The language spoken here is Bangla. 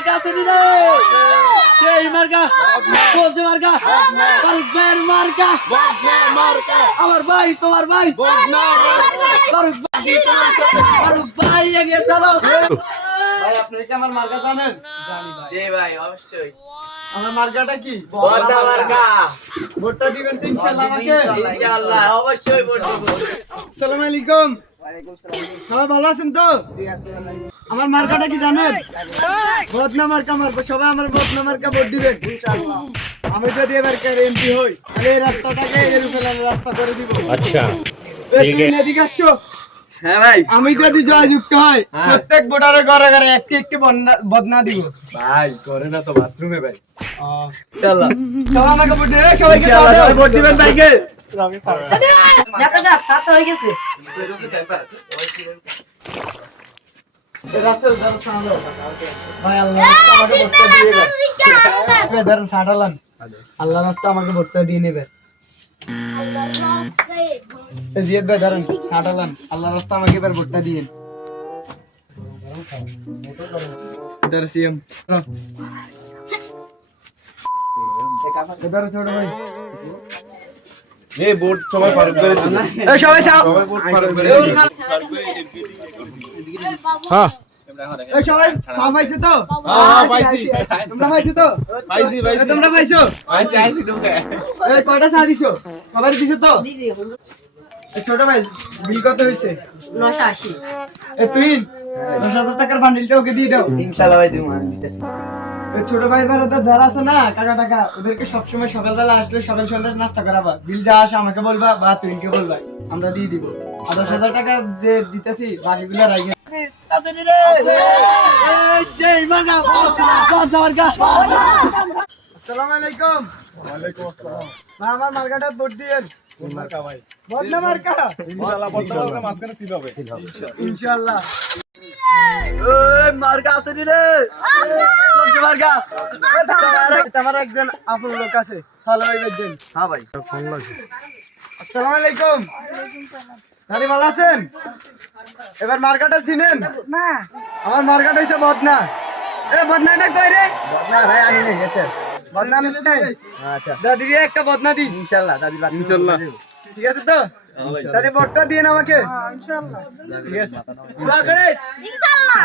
মার্কা আছে রে সেই মার্কা কোন মার্কা ফারুকের মার্কা আমার ভাই তোমার ভাই ফারুক ভাই এগিয়ে চলো ভাই আপনি কি আমার মার্কা জানেন? জানি ভাই। জি ভাই অবশ্যই। আমার মার্কাটা কি? বদনা মার্কা। ভোটটা দিবেন তো ইনশাআল্লাহ আমাকে? ইনশাআল্লাহ অবশ্যই ভোট দেব। আসসালামু আলাইকুম। ওয়ালাইকুম সালাম। সবাই ভালো আছেন তো? জি আসসালামু আলাইকুম। আমার মার্কাটা কি জানেন? বদনা মার্কা মারবো, সবাই আমার বদনা মার্কা ভোট দিবেন ইনশাআল্লাহ। আমি যদি এবার এমপি হই তাহলে এই রাস্তাটাকে এরুফেলার রাস্তা করে দিব। अच्छा ঠিক আছে এদিকে আসো। হ্যাঁ ভাই। আমি যদি জয়যুক্ত হয় প্রত্যেক ভোটারের ঘরে ঘরে একটি একটি বদনা দিব। ভাই করে না তো বাথরুমে ভাই। ইনশাআল্লাহ সবাই আমাকে ভোট দিবেন, সবাইকে ইনশাআল্লাহ ভোট দিবেন ভাইকে। দেখা যাক সাত হয়ে গেছে। রাসেল দার সামনে ভাই আল্লাহ আমাকে ভোটটা দিয়ে দেন। দারুন সাড়ালান আল্লাহ রাস্তা আমাকে ভোটটা দিয়ে নেবে। জিয়াদ ভাই দারুন সাড়ালান আল্লাহ রাস্তা আমাকে এবার ভোটটা দিয়েন। ইধর সিএম ইধর ছোট ভাই এই ভোট সবাই ফারুক করে দিন। এই সবাই চাও সবাই ভোট ফারুক করে দিন। हाँ এই সবাই সাফ পাইছে তো? হ্যাঁ, পাইছি। তোমরা পাইছো তো? পাইছি পাইছি। তোমরা পাইছো? পাইছি আইছি তোকে। এই কয়টা চা দিছো? সবাই দিছো তো? দিদি এই ছোট ভাই বিল কত হইছে? 980। এই তুই 10,000 টাকার বান্ডিলটা ওকে দিয়ে দাও। ইনশাআল্লাহ ভাই তুমি দিতেছি। এই ছোট ভাই বারাদা যারা আছে না কাকা টাকা ওদেরকে সবসময় সকালবেলা আসলে সকাল সন্ধ্যা নাস্তা করাবা। বিল যা আসে আমাকে বলবা বা তুইকে বলবা, আমরা দিয়ে দিব। আর 10,000 টাকা যে দিতেছি বাকিগুলো রাখি। আসসালামু আলাইকুম। ওয়ালাইকুম আসসালাম। ভাই আমার মার্কাটা ভোট দিয়েন। কোন মার্কা ভাই? বদনা মার্কা ইনশাআল্লাহ বর্তমানে মাঝখানে ছিল হবে। ইনশাআল্লাহ। ওই মার্কা আছে রে কোন মার্কা? আমার একজন আপন লোক আছে ভালো হইবেন। হ্যাঁ ভাই। আসসালামু আলাইকুম। দাদি ভালো আছেন? এবার মার্কাটা চিনেন? না আমার মার্কাটা হইছে বদনা। এ বদনাটা কই রে? বদনা ভাই আনি নিয়ে গেছে। বদনা নিস নাই? আচ্ছা। দাদিরে একটা বদনা দিস। ইনশাআল্লাহ দাদি বাদ। ইনশাআল্লাহ। ঠিক আছে তো? দাদি ভোটটা দিন আমাকে। ইনশাআল্লাহ। ঠিক আছে। ইনশাআল্লাহ।